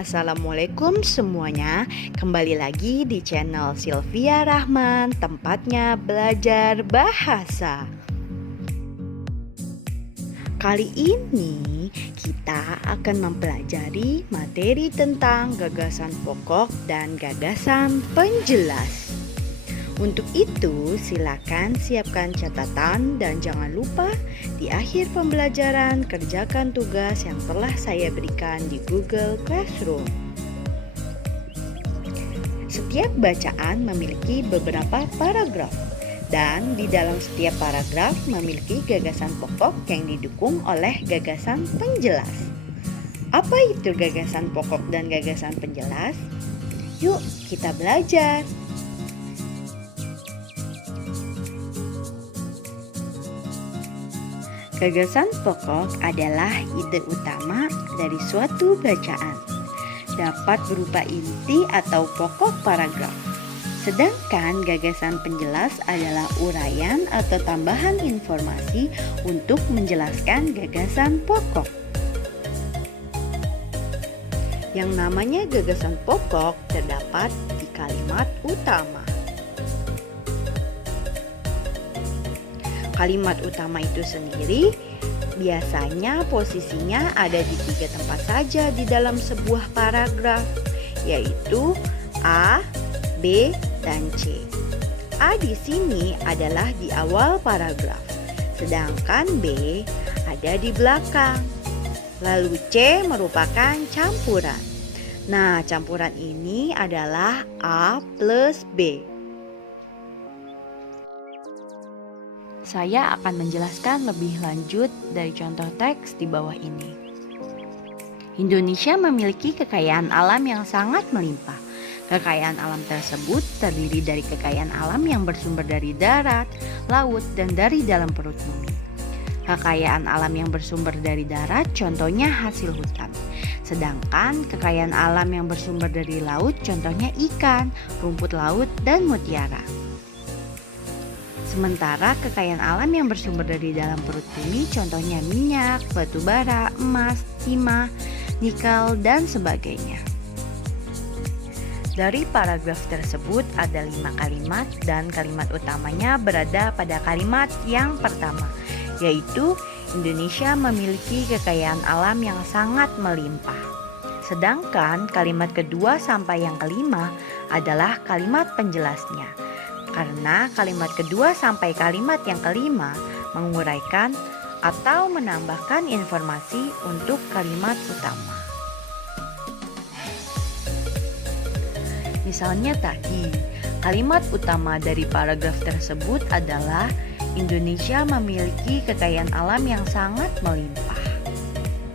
Assalamualaikum semuanya. Kembali lagi di channel Sylvia Rahman, tempatnya belajar bahasa. Kali ini kita akan mempelajari materi tentang gagasan pokok dan gagasan penjelas. Untuk itu, silakan siapkan catatan dan jangan lupa di akhir pembelajaran kerjakan tugas yang telah saya berikan di Google Classroom. Setiap bacaan memiliki beberapa paragraf dan di dalam setiap paragraf memiliki gagasan pokok yang didukung oleh gagasan penjelas. Apa itu gagasan pokok dan gagasan penjelas? Yuk, kita belajar. Gagasan pokok adalah ide utama dari suatu bacaan. Dapat berupa inti atau pokok paragraf. Sedangkan gagasan penjelas adalah uraian atau tambahan informasi untuk menjelaskan gagasan pokok. Yang namanya gagasan pokok terdapat di kalimat utama. Kalimat utama itu sendiri biasanya posisinya ada di 3 tempat saja di dalam sebuah paragraf, yaitu A, B, dan C. A di sini adalah di awal paragraf, sedangkan B ada di belakang. Lalu C merupakan campuran. Nah, campuran ini adalah A plus B. Saya akan menjelaskan lebih lanjut dari contoh teks di bawah ini. Indonesia memiliki kekayaan alam yang sangat melimpah. Kekayaan alam tersebut terdiri dari kekayaan alam yang bersumber dari darat, laut, dan dari dalam perut bumi. Kekayaan alam yang bersumber dari darat contohnya hasil hutan. Sedangkan kekayaan alam yang bersumber dari laut contohnya ikan, rumput laut, dan mutiara. Sementara kekayaan alam yang bersumber dari dalam perut bumi contohnya minyak, batu bara, emas, timah, nikel, dan sebagainya. Dari paragraf tersebut ada 5 kalimat dan kalimat utamanya berada pada kalimat yang pertama, yaitu Indonesia memiliki kekayaan alam yang sangat melimpah. Sedangkan kalimat kedua sampai yang kelima adalah kalimat penjelasnya. Karena kalimat kedua sampai kalimat yang kelima menguraikan atau menambahkan informasi untuk kalimat utama. Misalnya tadi, kalimat utama dari paragraf tersebut adalah Indonesia memiliki kekayaan alam yang sangat melimpah.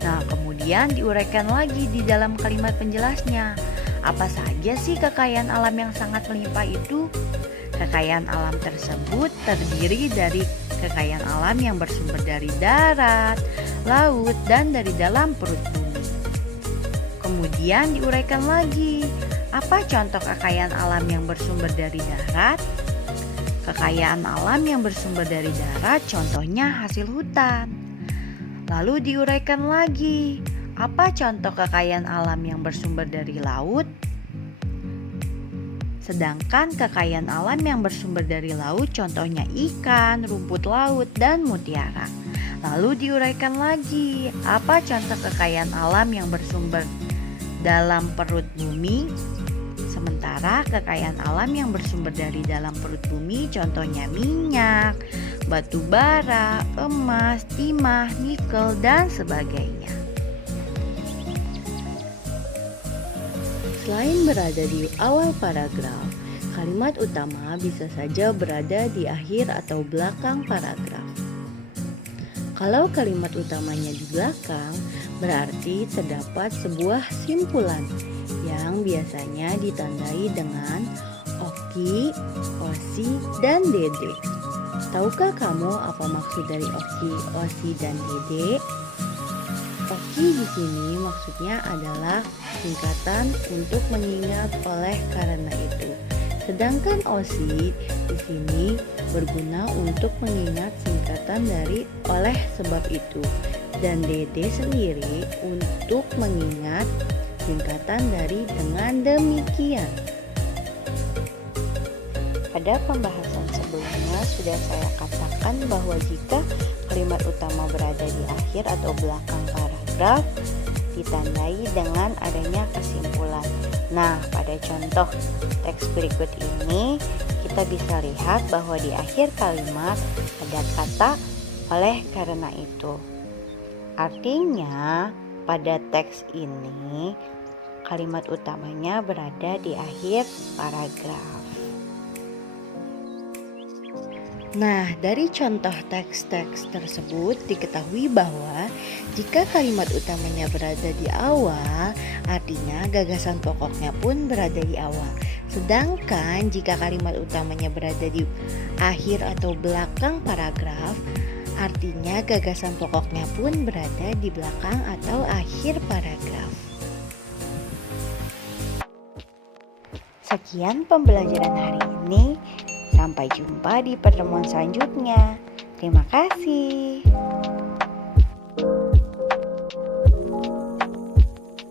Nah, kemudian diuraikan lagi di dalam kalimat penjelasnya. Apa saja sih kekayaan alam yang sangat melimpah itu? Kekayaan alam tersebut terdiri dari kekayaan alam yang bersumber dari darat, laut, dan dari dalam perut bumi. Kemudian diuraikan lagi, apa contoh kekayaan alam yang bersumber dari darat? Kekayaan alam yang bersumber dari darat contohnya hasil hutan. Lalu diuraikan lagi, apa contoh kekayaan alam yang bersumber dari laut? Sedangkan kekayaan alam yang bersumber dari laut contohnya ikan, rumput laut, dan mutiara. Lalu diuraikan lagi, apa contoh kekayaan alam yang bersumber dalam perut bumi? Sementara kekayaan alam yang bersumber dari dalam perut bumi contohnya minyak, batu bara, emas, timah, nikel, dan sebagainya. Selain berada di awal paragraf, kalimat utama bisa saja berada di akhir atau belakang paragraf. Kalau kalimat utamanya di belakang, berarti terdapat sebuah simpulan yang biasanya ditandai dengan oki, osi, dan dede. Tahukah kamu apa maksud dari oki, osi, dan dede? Oki di sini maksudnya adalah singkatan untuk mengingat oleh karena itu. Sedangkan osi di sini berguna untuk mengingat singkatan dari oleh sebab itu. Dan dede sendiri untuk mengingat singkatan dari dengan demikian. Pada pembahasan sebelumnya sudah saya katakan bahwa jika kalimat utama berada di akhir atau belakang paragraf, ditandai dengan adanya kesimpulan. Nah, pada contoh teks berikut ini, kita bisa lihat bahwa di akhir kalimat ada kata oleh karena itu. Artinya, pada teks ini, kalimat utamanya berada di akhir paragraf. Nah, dari contoh teks-teks tersebut diketahui bahwa jika kalimat utamanya berada di awal, artinya gagasan pokoknya pun berada di awal. Sedangkan jika kalimat utamanya berada di akhir atau belakang paragraf, artinya gagasan pokoknya pun berada di belakang atau akhir paragraf. Sekian pembelajaran hari ini. Sampai jumpa di pertemuan selanjutnya. Terima kasih.